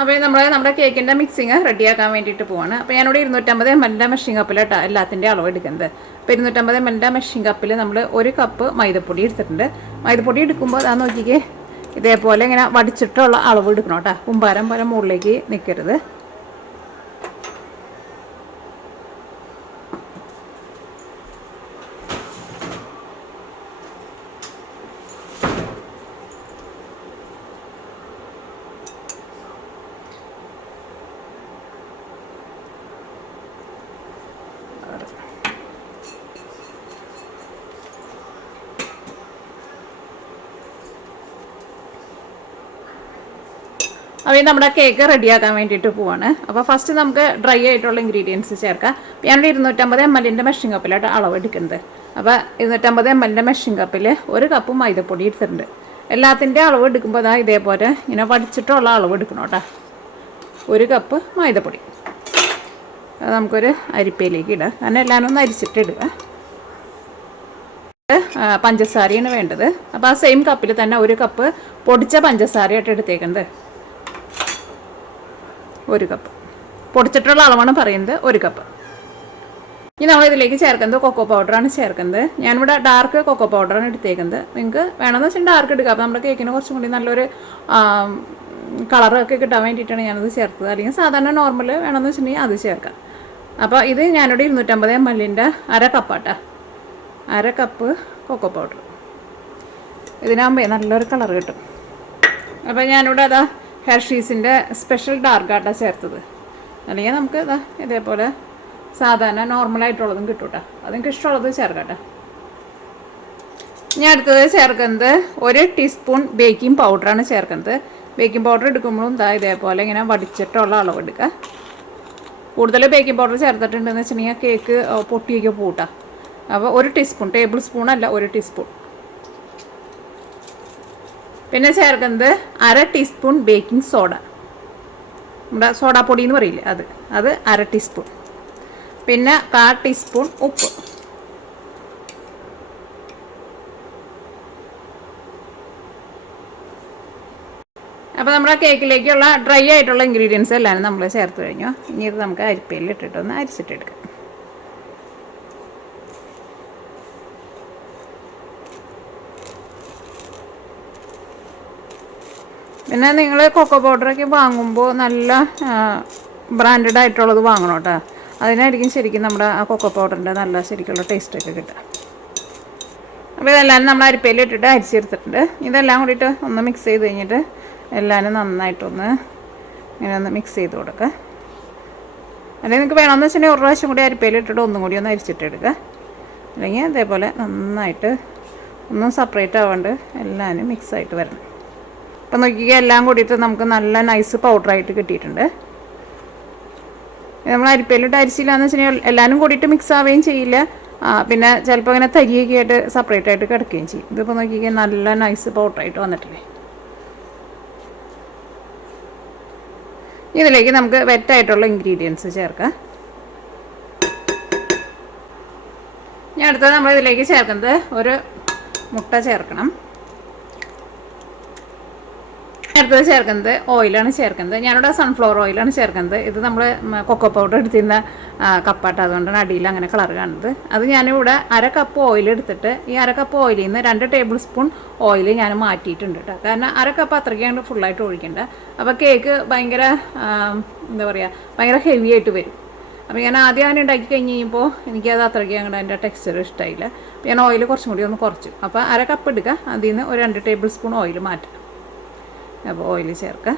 അപ്പോൾ നമ്മുടെ കേക്കിൻ്റെ മിക്സിങ് റെഡിയാക്കാൻ വേണ്ടിയിട്ട് പോവാണ്. അപ്പോൾ ഞാനിവിടെ 250 ml മെഷീൻ കപ്പിലാട്ടോ എല്ലാത്തിൻ്റെ അളവ് എടുക്കുന്നത്. അപ്പോൾ 250 ml മെഷീൻ കപ്പിൽ നമ്മൾ 1 കപ്പ് മൈദപ്പൊടി എടുത്തിട്ടുണ്ട്. മൈദപ്പൊടി എടുക്കുമ്പോൾ അതാ നോക്കിക്കേ, ഇതേപോലെ ഇങ്ങനെ വടിച്ചിട്ടുള്ള അളവ് എടുക്കണം കേട്ടോ. കുമ്പാരം പോലെ മുകളിലേക്ക് നിൽക്കരുത്. അപ്പോൾ നമ്മുടെ കേക്ക് റെഡിയാക്കാൻ വേണ്ടിയിട്ട് പോവാണ്. അപ്പോൾ ഫസ്റ്റ് നമുക്ക് ഡ്രൈ ആയിട്ടുള്ള ഇൻഗ്രീഡിയൻസ് ചേർക്കാം. ഞാനൊരു 250 ml മെഷീൻ കപ്പിലായിട്ട് അളവ് എടുക്കുന്നത്. അപ്പോൾ 250 ml മെഷീൻ കപ്പിൽ 1 കപ്പ് മൈദപ്പൊടി എടുത്തിട്ടുണ്ട്. എല്ലാത്തിൻ്റെ അളവ് എടുക്കുമ്പോൾ അതാ ഇതേപോലെ ഇങ്ങനെ വടിച്ചിട്ടുള്ള അളവ് എടുക്കണം കേട്ടോ. 1 കപ്പ് മൈദപ്പൊടി അത് നമുക്കൊരു അരിപ്പയിലേക്ക് ഇടാം. കാരണം എല്ലാവരും ഒന്ന് അരിച്ചിട്ട് ഇടുക. പഞ്ചസാരയാണ് വേണ്ടത്. അപ്പോൾ ആ സെയിം കപ്പിൽ തന്നെ 1 കപ്പ് പൊടിച്ച പഞ്ചസാരയായിട്ട് എടുത്തേക്കുന്നത്. 1 കപ്പ് പൊടിച്ചിട്ടുള്ള അളവാണ് പറയുന്നത്. 1 കപ്പ്. ഇനി നമ്മളിതിലേക്ക് ചേർക്കുന്നത് കൊക്കോ പൗഡറാണ് ചേർക്കുന്നത്. ഞാനിവിടെ ഡാർക്ക് കൊക്കോ പൗഡറാണ് എടുത്തേക്കുന്നത്. നിങ്ങൾക്ക് വേണമെന്ന് വെച്ചാൽ ഡാർക്ക് എടുക്കുക. അപ്പോൾ നമ്മുടെ കേക്കിന് കുറച്ചും കൂടി നല്ലൊരു കളറൊക്കെ കിട്ടാൻ വേണ്ടിയിട്ടാണ് ഞാനത് ചേർത്തത്. അല്ലെങ്കിൽ സാധാരണ നോർമൽ വേണമെന്ന് വെച്ചിട്ടുണ്ടെങ്കിൽ അത് ചേർക്കാം. അപ്പോൾ ഇത് ഞാനിവിടെ 250 ml 1/2 കപ്പാട്ടാ. 1/2 കപ്പ് കൊക്കോ പൗഡർ. ഇതിനാകുമ്പോൾ നല്ലൊരു കളർ കിട്ടും. അപ്പോൾ ഞാനിവിടെ അതാ ഹെർഷീസിൻ്റെ സ്പെഷ്യൽ ഡാർക്കാട്ടാണ് ചേർത്തത്. അല്ലെങ്കിൽ നമുക്ക് ഇതാ ഇതേപോലെ സാധാരണ നോർമലായിട്ടുള്ളതും കിട്ടും കേട്ടോ. അതെനിക്ക് ഇഷ്ടമുള്ളത് ചേർക്കട്ടെ. ഞാൻ അടുത്തത് ചേർക്കുന്നത് 1 ടീസ്പൂൺ ബേക്കിംഗ് പൗഡറാണ് ചേർക്കുന്നത്. ബേക്കിംഗ് പൗഡർ എടുക്കുമ്പോഴും ഇതാ ഇതേപോലെ ഇങ്ങനെ വടിച്ചിട്ടുള്ള അളവ് എടുക്കുക. കൂടുതൽ ബേക്കിംഗ് പൗഡർ ചേർത്തിട്ടുണ്ടെന്ന് വെച്ചിട്ടുണ്ടെങ്കിൽ കേക്ക് പൊട്ടിയൊക്കെ പൂട്ടാം. അപ്പോൾ 1 ടീസ്പൂൺ, ടേബിൾ സ്പൂൺ അല്ല, 1 ടീസ്പൂൺ. പിന്നെ ചേർക്കുന്നത് 1/2 ടീസ്പൂൺ ബേക്കിംഗ് സോഡ, നമ്മുടെ സോഡാപ്പൊടി എന്ന് പറയില്ലേ അത് 1/2 ടീസ്പൂൺ. പിന്നെ 1/4 ടീസ്പൂൺ ഉപ്പ്. അപ്പോൾ നമ്മുടെ കേക്കിലേക്കുള്ള ഡ്രൈ ആയിട്ടുള്ള ഇൻഗ്രീഡിയൻസ് എല്ലാം നമ്മൾ ചേർത്ത് കഴിഞ്ഞു. ഇനി ഇത് നമുക്ക് അരിപ്പയിൽ ഇട്ടിട്ടൊന്ന് അരിച്ചിട്ടെടുക്കാം. പിന്നെ നിങ്ങൾ കൊക്കോ പൗഡറൊക്കെ വാങ്ങുമ്പോൾ നല്ല ബ്രാൻഡഡ് ആയിട്ടുള്ളത് വാങ്ങണം കേട്ടോ. അതിനായിരിക്കും ശരിക്കും നമ്മുടെ ആ കൊക്കോ പൗഡറിൻ്റെ നല്ല ശരിക്കുള്ള ടേസ്റ്റൊക്കെ കിട്ടുക. അപ്പോൾ ഇതെല്ലാം നമ്മൾ അരിപ്പയിൽ ഇട്ടിട്ട് അരിച്ചെടുത്തിട്ടുണ്ട്. ഇതെല്ലാം കൂടിയിട്ട് ഒന്ന് മിക്സ് ചെയ്ത് കഴിഞ്ഞിട്ട് എല്ലാവരും നന്നായിട്ടൊന്ന് ഇങ്ങനെ ഒന്ന് മിക്സ് ചെയ്ത് കൊടുക്കുക. അല്ലെങ്കിൽ നിങ്ങൾക്ക് വേണമെന്ന് വെച്ചിട്ടുണ്ടെങ്കിൽ 1 പ്രാവശ്യം കൂടി അരിപ്പയിൽ ഇട്ടിട്ട് ഒന്നും കൂടി ഒന്ന് അരിച്ചിട്ടെടുക്കുക. അല്ലെങ്കിൽ അതേപോലെ നന്നായിട്ട് ഒന്നും സെപ്പറേറ്റ് ആവാണ്ട് എല്ലാവരും മിക്സായിട്ട് വരണം. അപ്പോൾ നോക്കിക്കുക, എല്ലാം കൂടിയിട്ട് നമുക്ക് നല്ല നൈസ് പൗഡറായിട്ട് കിട്ടിയിട്ടുണ്ട്. നമ്മൾ അരിപ്പയിലിട്ട് അരിച്ചില്ല എന്ന് വെച്ചിട്ടുണ്ടെങ്കിൽ എല്ലാവരും കൂടിയിട്ട് മിക്സ് ആവുകയും ചെയ്യില്ല. പിന്നെ ചിലപ്പോൾ ഇങ്ങനെ തരിയൊക്കെ ആയിട്ട് സെപ്പറേറ്റ് ആയിട്ട് കിടക്കുകയും ചെയ്യും. ഇതിപ്പോൾ നോക്കിക്കുക നല്ല നൈസ് പൗഡറായിട്ട് വന്നിട്ടില്ലേ. ഇതിലേക്ക് നമുക്ക് വെറ്റായിട്ടുള്ള ഇൻഗ്രീഡിയൻസ് ചേർക്കാം. ഞാൻ അടുത്തത് നമ്മളിതിലേക്ക് ചേർക്കുന്നത് 1 മുട്ട ചേർക്കണം. അടുത്തത് ചേർക്കുന്നത് ഓയിലാണ് ചേർക്കുന്നത്. ഞാനിവിടെ സൺഫ്ലവർ ഓയിലാണ് ചേർക്കുന്നത്. ഇത് നമ്മൾ കൊക്കോ പൗഡർ എടുത്തിരുന്ന കപ്പാട്ട്, അതുകൊണ്ടാണ് അടിയിൽ അങ്ങനെ കളർ കാണുന്നത്. അത് ഞാനിവിടെ 1/2 കപ്പ് ഓയിൽ എടുത്തിട്ട് ഈ 1/2 കപ്പ് ഓയിലിൽ നിന്ന് 2 ടേബിൾ സ്പൂൺ ഓയിൽ ഞാൻ മാറ്റിയിട്ടുണ്ട് കേട്ടോ. കാരണം 1/2 കപ്പ് അത്രയ്ക്ക് ഫുള്ളായിട്ട് ഒഴിക്കണ്ട. അപ്പോൾ കേക്ക് ഭയങ്കര എന്താ പറയുക, ഭയങ്കര ഹെവി ആയിട്ട് വരും. അപ്പോൾ ഞാൻ ആദ്യം ഉണ്ടാക്കി കഴിഞ്ഞ് കഴിയുമ്പോൾ എനിക്കത് അത്രയ്ക്ക് അങ്ങോട്ട് അതിൻ്റെ ടെക്സ്ചർ ഇഷ്ടമായില്ല. അപ്പോൾ ഞാൻ ഓയിൽ കുറച്ചും കൂടി ഒന്ന് കുറച്ചു. അപ്പോൾ 1/2 കപ്പ് എടുക്കുക, അതിൽ നിന്ന് ഒരു 2 ടേബിൾ സ്പൂൺ ഓയിൽ മാറ്റാം. അപ്പോൾ ഓയിൽ ചേർക്കുക.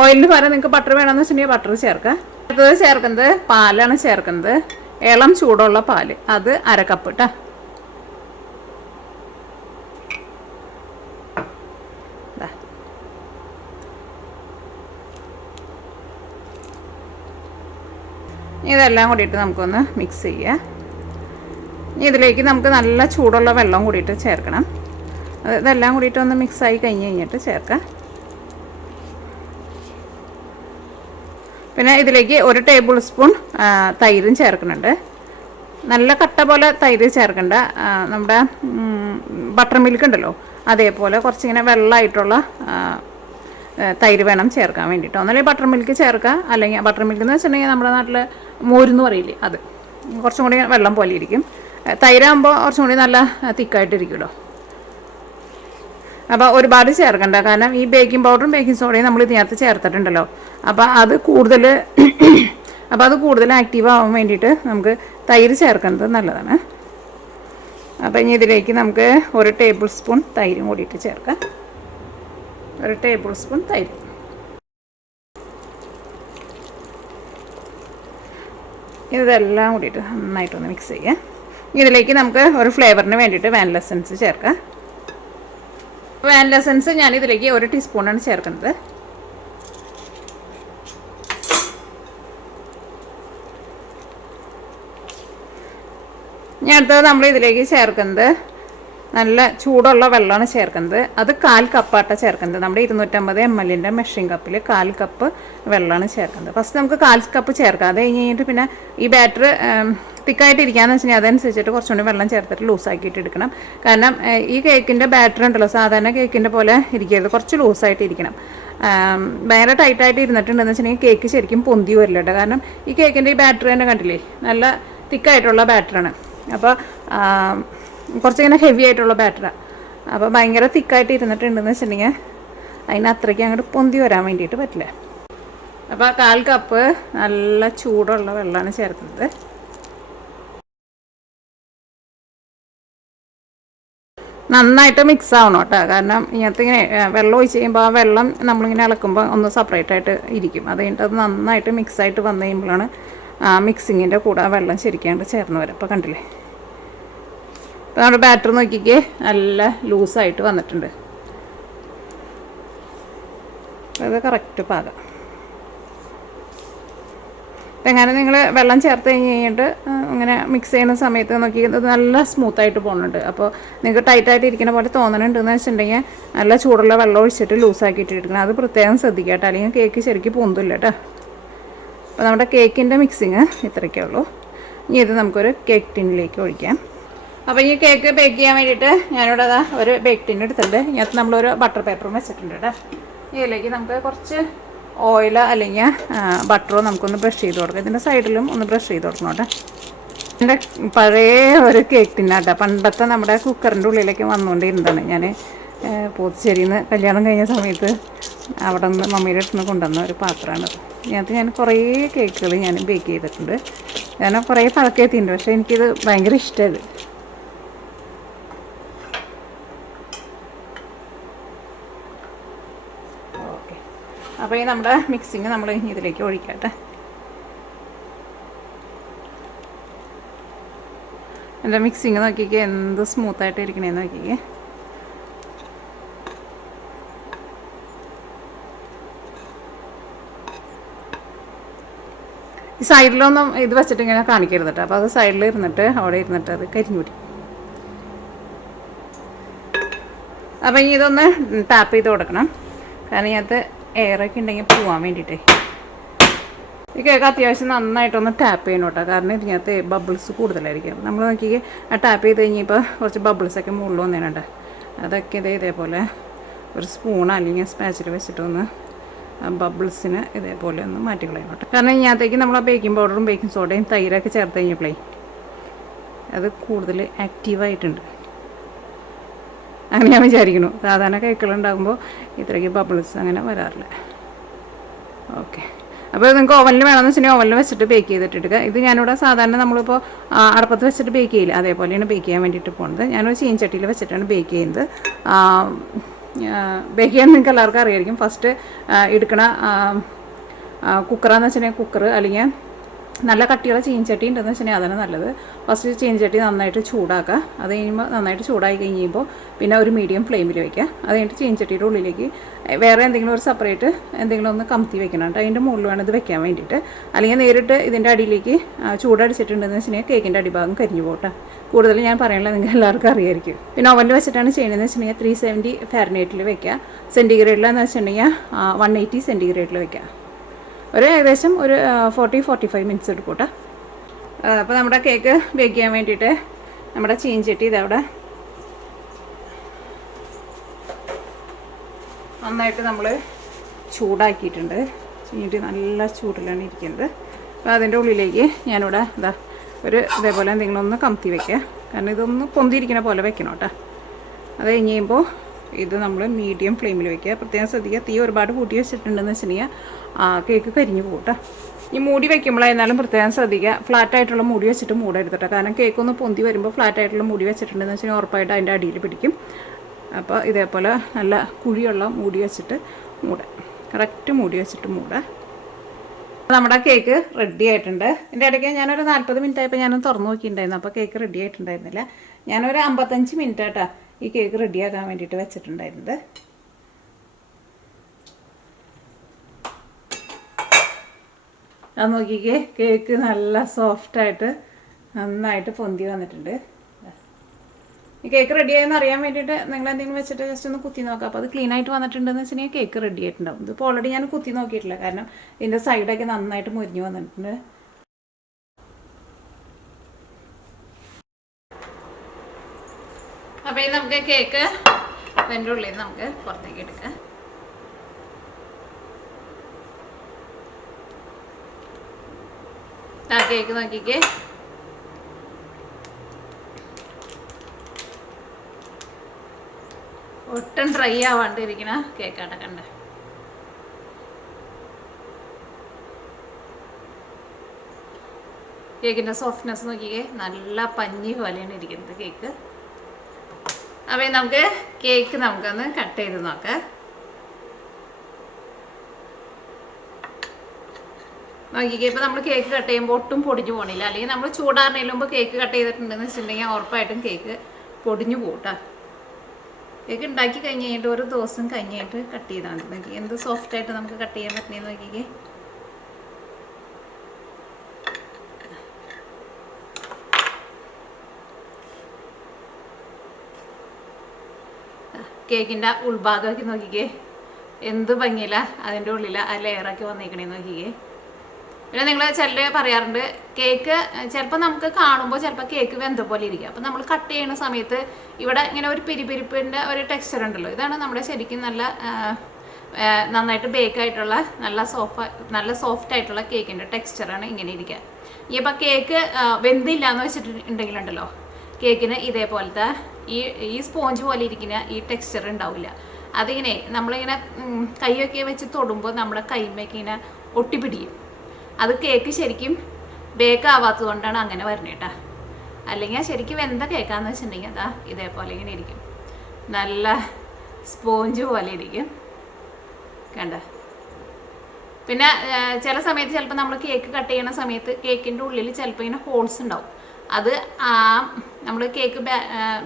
ഓയിലിന് പകരം നിങ്ങൾക്ക് ബട്ടർ വേണമെന്ന് വെച്ചിട്ടുണ്ടെങ്കിൽ ബട്ടർ ചേർക്കുക. അടുത്തത് ചേർക്കുന്നത് പാലാണ് ചേർക്കുന്നത്. ഇളം ചൂടുള്ള പാല്, അത് 1/2 കപ്പ് കേട്ടോ. ഇതെല്ലാം കൂടിയിട്ട് നമുക്കൊന്ന് മിക്സ് ചെയ്യുക. ഇതിലേക്ക് നമുക്ക് നല്ല ചൂടുള്ള വെള്ളം കൂടിയിട്ട് ചേർക്കണം. ഇതെല്ലാം കൂടിയിട്ട് ഒന്ന് മിക്സായി കഴിഞ്ഞിട്ട് ചേർക്കാം. പിന്നെ ഇതിലേക്ക് 1 ടേബിൾ സ്പൂൺ തൈരും ചേർക്കുന്നുണ്ട്. നല്ല കട്ട പോലെ തൈര് ചേർക്കണ്ട. നമ്മുടെ ബട്ടർ മിൽക്ക് ഉണ്ടല്ലോ, അതേപോലെ കുറച്ചിങ്ങനെ വെള്ളമായിട്ടുള്ള തൈര് വേണം ചേർക്കാൻ വേണ്ടിയിട്ട്. ഒന്നല്ലെങ്കിൽ ബട്ടർ മിൽക്ക് ചേർക്കുക, അല്ലെങ്കിൽ ബട്ടർ മിൽക്ക് എന്ന് വെച്ചിട്ടുണ്ടെങ്കിൽ നമ്മുടെ നാട്ടിൽ മോരെന്ന് പറയില്ലേ, അത് കുറച്ചും കൂടി വെള്ളം പോലെ ഇരിക്കും. തൈരാകുമ്പോൾ കുറച്ചും കൂടി നല്ല തിക്കായിട്ടിരിക്കുമല്ലോ. അപ്പോൾ ഒരുപാട് ചേർക്കണ്ട, കാരണം ഈ ബേക്കിംഗ് പൗഡറും ബേക്കിംഗ് സോഡയും നമ്മൾ ഇതിനകത്ത് ചേർത്തിട്ടുണ്ടല്ലോ. അപ്പോൾ അത് കൂടുതൽ ആക്റ്റീവ് ആവാൻ വേണ്ടിയിട്ട് നമുക്ക് തൈര് ചേർക്കുന്നത് നല്ലതാണ്. അപ്പോൾ ഇനി ഇതിലേക്ക് നമുക്ക് 1 ടേബിൾ സ്പൂൺ തൈരും കൂടിയിട്ട് ചേർക്കാം. 1 ടേബിൾ സ്പൂൺ തൈര്. ഇതെല്ലാം കൂടിയിട്ട് നന്നായിട്ടൊന്ന് മിക്സ് ചെയ്യാം. ഇതിലേക്ക് നമുക്ക് ഒരു ഫ്ലേവറിന് വേണ്ടിയിട്ട് വാനില എസൻസ് ചേർക്കാം. വാനില എസൻസ് ഞാൻ ഇതിലേക്ക് 1 ടീസ്പൂണാണ് ചേർക്കുന്നത്. ഞാൻ അടുത്തത് നമ്മൾ ഇതിലേക്ക് ചേർക്കുന്നത് നല്ല ചൂടുള്ള വെള്ളമാണ് ചേർക്കുന്നത്. അത് 1/4 കപ്പാട്ട ചേർക്കുന്നത്. നമ്മുടെ 250 ml മെഷറിംഗ് കപ്പിൽ 1/4 കപ്പ് വെള്ളമാണ് ചേർക്കുന്നത്. ഫസ്റ്റ് നമുക്ക് 1/4 കപ്പ് ചേർക്കാം. അത് കഴിഞ്ഞിട്ട് പിന്നെ ഈ ബാറ്റർ തിക്കായിട്ടിരിക്കാന്ന് വെച്ചാൽ അതനുസരിച്ചിട്ട് കുറച്ചുകൂടി വെള്ളം ചേർത്തിട്ട് ലൂസാക്കിയിട്ട് എടുക്കണം. കാരണം ഈ കേക്കിൻ്റെ ബാറ്റർ ഉണ്ടല്ലോ, സാധാരണ കേക്കിൻ്റെ പോലെ ഇരിക്കരുത്, കുറച്ച് ലൂസായിട്ട് ഇരിക്കണം. ഭയങ്കര ടൈറ്റായിട്ട് ഇരുന്നിട്ടുണ്ടെന്ന് വെച്ചിട്ടുണ്ടെങ്കിൽ കേക്ക് ശരിക്കും പൊന്തി വരില്ല കേട്ടോ. കാരണം ഈ കേക്കിൻ്റെ ഈ ബാറ്റർ തന്നെ കണ്ടില്ലേ, നല്ല തിക്കായിട്ടുള്ള ബാറ്ററാണ്. അപ്പോൾ കുറച്ചിങ്ങനെ ഹെവി ആയിട്ടുള്ള ബാറ്ററാണ്. അപ്പോൾ ഭയങ്കര തിക്കായിട്ട് ഇരുന്നിട്ടുണ്ടെന്ന് വെച്ചിട്ടുണ്ടെങ്കിൽ അതിന് അത്രയ്ക്ക് അങ്ങോട്ട് പൊന്തി വരാൻ വേണ്ടിയിട്ട് പറ്റില്ല. അപ്പോൾ 1/4 കപ്പ് നല്ല ചൂടുള്ള വെള്ളമാണ് ചേർക്കുന്നത്. നന്നായിട്ട് മിക്സ് ആവണം കേട്ടോ. കാരണം ഇങ്ങനത്തെ ഇങ്ങനെ വെള്ളം ഒഴിച്ച് കഴിയുമ്പോൾ ആ വെള്ളം നമ്മളിങ്ങനെ ഇളക്കുമ്പോൾ ഒന്ന് സെപ്പറേറ്റ് ആയിട്ട് ഇരിക്കും. അത് കഴിഞ്ഞിട്ട് അത് നന്നായിട്ട് മിക്സായിട്ട് വന്നു കഴിയുമ്പോഴാണ് മിക്സിങ്ങിൻ്റെ കൂടെ വെള്ളം ശരിക്കാണ്ട് ചേർന്ന് വരും. അപ്പോൾ കണ്ടില്ലേ, ഇപ്പോൾ നമ്മുടെ ബാറ്റർ നോക്കിക്കേ നല്ല ലൂസായിട്ട് വന്നിട്ടുണ്ട്. അത് കറക്റ്റ് പാകം. അപ്പം എങ്ങനെ നിങ്ങൾ വെള്ളം ചേർത്ത് കഴിഞ്ഞിട്ട് ഇങ്ങനെ മിക്സ് ചെയ്യുന്ന സമയത്ത് നോക്കി ഇത് നല്ല സ്മൂത്തായിട്ട് പോകുന്നുണ്ട്. അപ്പോൾ നിങ്ങൾക്ക് ടൈറ്റായിട്ട് ഇരിക്കുന്ന പോലെ തോന്നുന്നുണ്ടെന്ന് വെച്ചിട്ടുണ്ടെങ്കിൽ നല്ല ചൂടുള്ള വെള്ളം ഒഴിച്ചിട്ട് ലൂസാക്കിയിട്ട് എടുക്കണം. അത് പ്രത്യേകം ശ്രദ്ധിക്കുക കേട്ടോ, അല്ലെങ്കിൽ കേക്ക് ശരിക്കും പൊന്തില്ല കേട്ടോ. അപ്പോൾ നമ്മുടെ കേക്കിൻ്റെ മിക്സിങ് ഇത്രയ്ക്കേ ഉള്ളൂ. ഇനി ഇത് നമുക്കൊരു കേക്ക് ടിന്നിലേക്ക് ഒഴിക്കാം. അപ്പോൾ ഈ കേക്ക് ബേക്ക് ചെയ്യാൻ വേണ്ടിയിട്ട് ഞാനിവിടെ ഒരു ബേക്ക് ടിൻ എടുത്തിട്ടുണ്ട്. ഇതിനകത്ത് നമ്മളൊരു ബട്ടർ പേപ്പറും വെച്ചിട്ടുണ്ട് കേട്ടോ. ഇതിലേക്ക് നമുക്ക് കുറച്ച് ഓയിൽ അല്ലെങ്കിൽ ബട്ടറോ നമുക്കൊന്ന് ബ്രഷ് ചെയ്ത് കൊടുക്കാം. ഇതിൻ്റെ സൈഡിലും ഒന്ന് ബ്രഷ് ചെയ്ത് കൊടുക്കണം കേട്ടോ. എൻ്റെ പഴയ ഒരു കേക്ക് ടിന്നാട്ടോ, പണ്ടത്തെ നമ്മുടെ കുക്കറിൻ്റെ ഉള്ളിലേക്ക് വന്നുകൊണ്ടിരുന്നതാണ്. ഞാൻ പോത്തുശ്ശേരിയിൽ നിന്ന് കല്യാണം കഴിഞ്ഞ സമയത്ത് അവിടെ നിന്ന് മമ്മിയുടെ അടുത്ത് നിന്ന് കൊണ്ടുവന്ന ഒരു പാത്രമാണ്. ഇതിനകത്ത് ഞാൻ കുറേ കേക്കുകൾ ഞാൻ ബേക്ക് ചെയ്തിട്ടുണ്ട്. ഞാൻ കുറേ പഴക്കെത്തിയിട്ടുണ്ട്, പക്ഷേ എനിക്കിത് ഭയങ്കര ഇഷ്ടമായത്. ഓക്കെ, അപ്പോൾ ഈ നമ്മുടെ മിക്സിങ് നമ്മൾ ഇതിലേക്ക് ഒഴിക്കട്ടെ. എൻ്റെ മിക്സിങ് നോക്കിക്കേ എന്ത് സ്മൂത്തായിട്ട് ഇരിക്കണേന്ന് നോക്കിക്കേ. ഈ സൈഡിലൊന്നും ഇത് വെച്ചിട്ട് ഇങ്ങനെ കാണിക്കരുത് കേട്ടോ. അപ്പോൾ അത് സൈഡിൽ ഇരുന്നിട്ട് അവിടെ ഇരുന്നിട്ട് അത് കരിഞ്ഞു പിടിക്കും. അപ്പോൾ ഇനി ഇതൊന്ന് ടാപ്പ് ചെയ്ത് കൊടുക്കണം. കാരണം ഇതിനകത്ത് എയറൊക്കെ ഉണ്ടെങ്കിൽ പോകാൻ വേണ്ടിയിട്ടേ. ഈ കേക്ക് അത്യാവശ്യം നന്നായിട്ടൊന്ന് ടാപ്പ് ചെയ്യണം കേട്ടോ. കാരണം ഇതിനകത്ത് ബബിൾസ് കൂടുതലായിരിക്കും. നമ്മൾ നോക്കി ആ ടാപ്പ് ചെയ്ത് കഴിഞ്ഞപ്പോൾ കുറച്ച് ബബിൾസൊക്കെ മുകളിൽ വന്നേനുണ്ട്. അതൊക്കെ ഇതേപോലെ ഒരു സ്പൂൺ അല്ലെങ്കിൽ സ്പാച്ചിൽ വെച്ചിട്ടൊന്ന് ബബിൾസിന് ഇതേപോലെ ഒന്ന് മാറ്റി കളയണം കേട്ടോ. കാരണം ഇതിനകത്തേക്ക് നമ്മൾ ആ ബേക്കിംഗ് പൗഡറും ബേക്കിംഗ് സോഡയും തൈരൊക്കെ ചേർത്ത് കഴിഞ്ഞപ്പോഴേ അത് കൂടുതൽ ആക്റ്റീവായിട്ടുണ്ട്. അങ്ങനെ ഞാൻ വിചാരിക്കുന്നു. സാധാരണ കേക്കുകളുണ്ടാകുമ്പോൾ ഇത്രയ്ക്ക് ബബിൾസ് അങ്ങനെ വരാറില്ല. ഓക്കെ, അപ്പോൾ നിങ്ങൾക്ക് ഓവനിൽ വേണമെന്ന് വെച്ചിട്ടുണ്ടെങ്കിൽ ഓവനിൽ വെച്ചിട്ട് ബേക്ക് ചെയ്തിട്ടെടുക്കുക. ഇത് ഞാനിവിടെ സാധാരണ നമ്മളിപ്പോൾ അടുപ്പത്ത് വെച്ചിട്ട് ബേക്ക് ചെയ്യില്ല, അതേപോലെയാണ് ബേക്ക് ചെയ്യാൻ വേണ്ടിയിട്ട് പോകുന്നത്. ഞാനൊരു ചീനച്ചട്ടിയിൽ വെച്ചിട്ടാണ് ബേക്ക് ചെയ്യുന്നത്. ബേക്ക് ചെയ്യാൻ നിങ്ങൾക്ക് എല്ലാവർക്കും അറിയായിരിക്കും. ഫസ്റ്റ് എടുക്കണ കുക്കറാന്ന് വെച്ചിട്ടുണ്ടെങ്കിൽ കുക്കർ അല്ലെങ്കിൽ നല്ല കട്ടിയുള്ള ചീനച്ചട്ടി ഉണ്ടെന്ന് വെച്ചിട്ടുണ്ടെങ്കിൽ അതാണ് നല്ലത്. ഫസ്റ്റ് ചീനച്ചട്ടി നന്നായിട്ട് ചൂടാക്കുക. അത് കഴിയുമ്പോൾ നന്നായിട്ട് ചൂടായി കഴിയുമ്പോൾ പിന്നെ ഒരു മീഡിയം ഫ്ലെയിമിൽ വയ്ക്കുക. അത് കഴിഞ്ഞിട്ട് ചീനച്ചട്ടിയുടെ ഉള്ളിലേക്ക് വേറെ എന്തെങ്കിലും ഒരു സെപ്പറേറ്റ് എന്തെങ്കിലും ഒന്ന് കമത്തി വെക്കണം കേട്ടോ. അതിൻ്റെ മുകളിൽ വേണം ഇത് വെക്കാൻ വേണ്ടിയിട്ട്. അല്ലെങ്കിൽ നേരിട്ട് ഇതിൻ്റെ അടിയിലേക്ക് ചൂടടിച്ചിട്ടുണ്ടെന്ന് വെച്ചിട്ടുണ്ടെങ്കിൽ കേക്കിൻ്റെ അടിഭാഗം കരിഞ്ഞു പോട്ടെ. കൂടുതൽ ഞാൻ പറയാനുള്ള നിങ്ങൾക്ക് എല്ലാവർക്കും അറിയായിരിക്കും. പിന്നെ ഓവനിൽ വെച്ചിട്ടാണ് ചെയ്യുന്നതെന്ന് വെച്ചിട്ടുണ്ടെങ്കിൽ 370 ഫാരനൈറ്റിൽ വെക്കുക. സെൻറ്റിഗ്രേഡിലെന്ന് വെച്ചിട്ടുണ്ടെങ്കിൽ 180 സെൻറ്റിഗ്രേഡിൽ വെക്കുക. ഒരു ഏകദേശം ഒരു 40-45 മിനിറ്റ്സ് എടുക്കും കേട്ടോ. അപ്പോൾ നമ്മുടെ കേക്ക് ബേക്ക് ചെയ്യാൻ വേണ്ടിയിട്ട് നമ്മുടെ ചീനച്ചട്ടി ഇതവിടെ നന്നായിട്ട് നമ്മൾ ചൂടാക്കിയിട്ടുണ്ട്. ചീനിച്ചട്ടി നല്ല ചൂടിലാണ് ഇരിക്കുന്നത്. അപ്പോൾ അതിൻ്റെ ഉള്ളിലേക്ക് ഞാനിവിടെ ഇതേപോലെ എന്തെങ്കിലും ഒന്ന് കമത്തി വെക്കുക. കാരണം ഇതൊന്ന് പൊന്തിയിരിക്കുന്ന പോലെ വെക്കണം കേട്ടോ. അത് കഴിഞ്ഞ് കഴിയുമ്പോൾ ഇത് നമ്മൾ മീഡിയം ഫ്ലെയിമിൽ വെക്കുക. പ്രത്യേകം ശ്രദ്ധിക്കുക, തീ ഒരുപാട് കൂട്ടി വെച്ചിട്ടുണ്ടെന്ന് വെച്ചിട്ടുണ്ടെങ്കിൽ കേക്ക് കരിഞ്ഞു പോകും കേട്ടോ. ഈ മൂടി വയ്ക്കുമ്പോഴായിരുന്നാലും പ്രത്യേകം ശ്രദ്ധിക്കുക, ഫ്ലാറ്റായിട്ടുള്ള മൂടി വെച്ചിട്ട് മൂടരുത്. കാരണം കേക്കൊന്ന് പൊന്തി വരുമ്പോൾ ഫ്ലാറ്റായിട്ടുള്ള മൂടി വെച്ചിട്ടുണ്ടെന്ന് വെച്ചാൽ ഉറപ്പായിട്ട് അതിൻ്റെ അടിയിൽ പിടിക്കും. അപ്പോൾ ഇതേപോലെ നല്ല കുഴിയുള്ള മൂടി വെച്ചിട്ട് മൂടുക, കറക്റ്റ് മൂടി വെച്ചിട്ട് മൂടുക. നമ്മുടെ കേക്ക് റെഡി ആയിട്ടുണ്ട്. എൻ്റെ ഇടയ്ക്ക് ഞാനൊരു 40 മിനിറ്റ് ആയപ്പോൾ ഞാനൊന്ന് തുറന്നു നോക്കിയിട്ടുണ്ടായിരുന്നു. അപ്പോൾ കേക്ക് റെഡി ആയിട്ടുണ്ടായിരുന്നില്ല. ഞാനൊരു 55 മിനിറ്റ് ആയിട്ടാണ് ഈ കേക്ക് റെഡിയാക്കാൻ വേണ്ടിയിട്ട് വെച്ചിട്ടുണ്ടായിരുന്നത്. അത് നോക്കിക്കേ, കേക്ക് നല്ല സോഫ്റ്റായിട്ട് നന്നായിട്ട് പൊന്തി വന്നിട്ടുണ്ട്. ഈ കേക്ക് റെഡി ആയെന്ന് അറിയാൻ വേണ്ടിയിട്ട് നിങ്ങൾ എന്തെങ്കിലും വെച്ചിട്ട് ജസ്റ്റ് ഒന്ന് കുത്തി നോക്കാം. അപ്പോൾ അത് ക്ലീൻ ആയിട്ട് വന്നിട്ടുണ്ടെന്ന് വെച്ചിട്ടുണ്ടെങ്കിൽ കേക്ക് റെഡി ആയിട്ടുണ്ടാവും. ഇതിപ്പോൾ ഓൾറെഡി ഞാൻ കുത്തി നോക്കിയിട്ടില്ല, കാരണം ഇതിൻ്റെ സൈഡൊക്കെ നന്നായിട്ട് മുരിഞ്ഞ് വന്നിട്ടുണ്ട്. അപ്പോൾ ഇത് നമുക്ക് കേക്ക് അതിൻ്റെ ഉള്ളിൽ നിന്ന് നമുക്ക് പുറത്തേക്ക് എടുക്കാം. ആ കേക്ക് നോക്കിക്കേ, ഒട്ടും ഡ്രൈ ആവാണ്ടിരിക്കണ കേക്കാട്ട കണ്ട. കേക്കിൻ്റെ സോഫ്റ്റ്നെസ് നോക്കിക്കേ, നല്ല പഞ്ഞി പോലെയാണ് ഇരിക്കുന്നത് കേക്ക്. അപ്പോൾ നമുക്ക് കേക്ക് നമുക്കൊന്ന് കട്ട് ചെയ്ത് നോക്കാം. നോക്കിക്കേ, ഇപ്പോൾ നമ്മൾ കേക്ക് കട്ട് ചെയ്യുമ്പോൾ ഒട്ടും പൊടിഞ്ഞു പോകണില്ല. അല്ലെങ്കിൽ നമ്മൾ ചൂടാറിനതിന് മുമ്പ് കേക്ക് കട്ട് ചെയ്തിട്ടുണ്ടെന്ന് വെച്ചിട്ടുണ്ടെങ്കിൽ ഉറപ്പായിട്ടും കേക്ക് പൊടിഞ്ഞു പോകട്ടാ. കേക്ക് ഉണ്ടാക്കി കഴിഞ്ഞ് കഴിഞ്ഞിട്ട് ഒരു ദിവസം കഴിഞ്ഞിട്ട് കട്ട് ചെയ്താൽ മതി. നോക്കി എന്ത് സോഫ്റ്റായിട്ട് നമുക്ക് കട്ട് ചെയ്യാൻ പറ്റുന്നതെന്ന് നോക്കിക്കേ. കേക്കിൻ്റെ ഉൾഭാഗമൊക്കെ നോക്കിക്കേ, എന്ത് ഭംഗിയില്ല അതിൻ്റെ ഉള്ളിൽ ആ ലെയറൊക്കെ വന്നിരിക്കണേന്ന് നോക്കിക്കേ. പിന്നെ നിങ്ങൾ ചിലർ പറയാറുണ്ട്, കേക്ക് ചിലപ്പോൾ നമുക്ക് കാണുമ്പോൾ ചിലപ്പോൾ കേക്ക് വെന്ത പോലെ ഇരിക്കുക. അപ്പോൾ നമ്മൾ കട്ട് ചെയ്യുന്ന സമയത്ത് ഇവിടെ ഇങ്ങനെ ഒരു പിരിപ്പിരിപ്പിൻ്റെ ഒരു ടെക്സ്ചർ ഉണ്ടല്ലോ, ഇതാണ് നമ്മുടെ ശരിക്കും നല്ല നന്നായിട്ട് ബേക്കായിട്ടുള്ള നല്ല സോഫ്റ്റ് ആയിട്ടുള്ള കേക്കിൻ്റെ ടെക്സ്ചറാണ് ഇങ്ങനെ ഇരിക്കുക. ഇപ്പോൾ കേക്ക് വെന്തില്ല എന്ന് വെച്ചിട്ടുണ്ടെങ്കിലുണ്ടല്ലോ, കേക്കിന് ഇതേപോലത്തെ ഈ സ്പോഞ്ച് പോലെ ഇരിക്കുന്ന ഈ ടെക്സ്ചർ ഉണ്ടാവില്ല. അതിങ്ങനെ നമ്മളിങ്ങനെ കൈയൊക്കെ വെച്ച് തൊടുമ്പോൾ നമ്മുടെ കൈമേക്ക് ഇങ്ങനെ ഒട്ടിപ്പിടിക്കും. അത് കേക്ക് ശരിക്കും ബേക്ക് ആവാത്തത് കൊണ്ടാണ് അങ്ങനെ വരുന്നേട്ടാ. അല്ലെങ്കിൽ ശരിക്കും വെന്ത കേക്കാന്ന് വെച്ചിട്ടുണ്ടെങ്കിൽ അതാ ഇതേപോലെ ഇങ്ങനെ ഇരിക്കും, നല്ല സ്പോഞ്ച് പോലെ ഇരിക്കും കണ്ട. പിന്നെ ചില സമയത്ത് ചിലപ്പോൾ നമ്മൾ കേക്ക് കട്ട് ചെയ്യുന്ന സമയത്ത് കേക്കിൻ്റെ ഉള്ളിൽ ചിലപ്പോൾ ഇങ്ങനെ ഹോൾസ് ഉണ്ടാവും. അത് നമ്മൾ കേക്ക്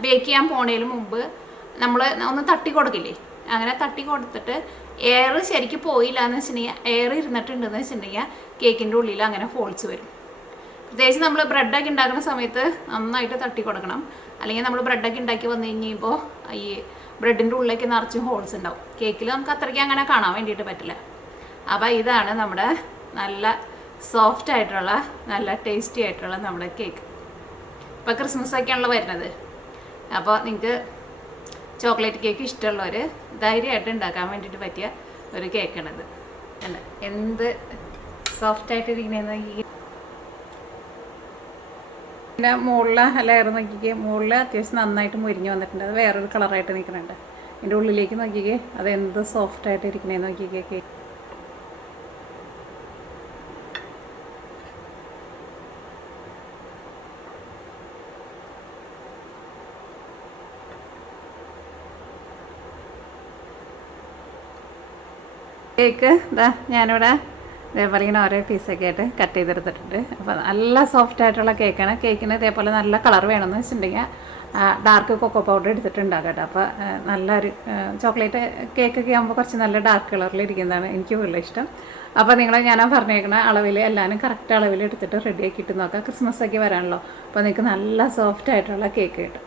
ബേക്ക് ചെയ്യാൻ പോണതിന് മുമ്പ് നമ്മൾ ഒന്ന് തട്ടി കൊടുക്കില്ലേ, അങ്ങനെ തട്ടി കൊടുത്തിട്ട് എയർ ശരിക്കും പോയില്ല എന്ന് വെച്ചിട്ടുണ്ടെങ്കിൽ, എയർ ഇരുന്നിട്ടുണ്ടെന്ന് വെച്ചിട്ടുണ്ടെങ്കിൽ കേക്കിൻ്റെ ഉള്ളിൽ അങ്ങനെ ഹോൾസ് വരും. പ്രത്യേകിച്ച് നമ്മൾ ബ്രെഡൊക്കെ ഉണ്ടാക്കുന്ന സമയത്ത് നന്നായിട്ട് തട്ടി കൊടുക്കണം. അല്ലെങ്കിൽ നമ്മൾ ബ്രെഡൊക്കെ ഉണ്ടാക്കി വന്നു കഴിയുമ്പോൾ ഈ ബ്രെഡിൻ്റെ ഉള്ളിലേക്ക് നിറച്ചും ഹോൾസ് ഉണ്ടാവും. കേക്കിൽ നമുക്ക് അത്രയ്ക്ക് അങ്ങനെ കാണാൻ വേണ്ടിയിട്ട് പറ്റില്ല. അപ്പോൾ ഇതാണ് നമ്മുടെ നല്ല സോഫ്റ്റ് ആയിട്ടുള്ള നല്ല ടേസ്റ്റി ആയിട്ടുള്ള നമ്മുടെ കേക്ക്. ഇപ്പോൾ ക്രിസ്മസൊക്കെയാണല്ലോ വരുന്നത്. അപ്പോൾ നിങ്ങൾക്ക് ചോക്ലേറ്റ് കേക്ക് ഇഷ്ടമുള്ളവർ ധൈര്യമായിട്ട് ഉണ്ടാക്കാൻ വേണ്ടിയിട്ട് പറ്റിയ ഒരു കേക്കാണിത്. അല്ല എന്ത് സോഫ്റ്റായിട്ടിരിക്കണേന്ന് നോക്കിക്കേ. പിന്നെ മുകളിലെ ലെയർ നോക്കിക്കേ, മുകളിൽ അത്യാവശ്യം നന്നായിട്ട് മുരിഞ്ഞ് വന്നിട്ടുണ്ട്. അത് വേറൊരു കളറായിട്ട് നിൽക്കുന്നുണ്ട്. എൻ്റെ ഉള്ളിലേക്ക് നോക്കിക്കേ, അത് എന്ത് സോഫ്റ്റായിട്ട് ഇരിക്കണേന്ന് നോക്കിക്കേ കേക്ക്. കേക്ക് ഇതാ ഞാനിവിടെ ഇതേപോലെ ഇങ്ങനെ ഓരോ പീസൊക്കെ ആയിട്ട് കട്ട് ചെയ്തെടുത്തിട്ടുണ്ട്. അപ്പോൾ നല്ല സോഫ്റ്റ് ആയിട്ടുള്ള കേക്കാണ്. കേക്കിന് ഇതേപോലെ നല്ല കളർ വേണമെന്ന് വെച്ചിട്ടുണ്ടെങ്കിൽ ഡാർക്ക് കൊക്കോ പൗഡർ എടുത്തിട്ടുണ്ടാകും കേട്ടോ. അപ്പോൾ നല്ലൊരു ചോക്ലേറ്റ് കേക്കൊക്കെ ആകുമ്പോൾ കുറച്ച് നല്ല ഡാർക്ക് കളറിൽ ഇരിക്കുന്നതാണ് എനിക്ക് കൂടുതൽ ഇഷ്ടം. അപ്പോൾ നിങ്ങൾ ഞാൻ പറഞ്ഞേക്കുന്ന അളവിൽ എല്ലാവരും കറക്റ്റ് അളവിൽ എടുത്തിട്ട് റെഡിയാക്കിയിട്ട് നോക്കാം. ക്രിസ്മസ് ഒക്കെ വരാണല്ലോ, അപ്പോൾ നിങ്ങൾക്ക് നല്ല സോഫ്റ്റ് ആയിട്ടുള്ള കേക്ക് കിട്ടും.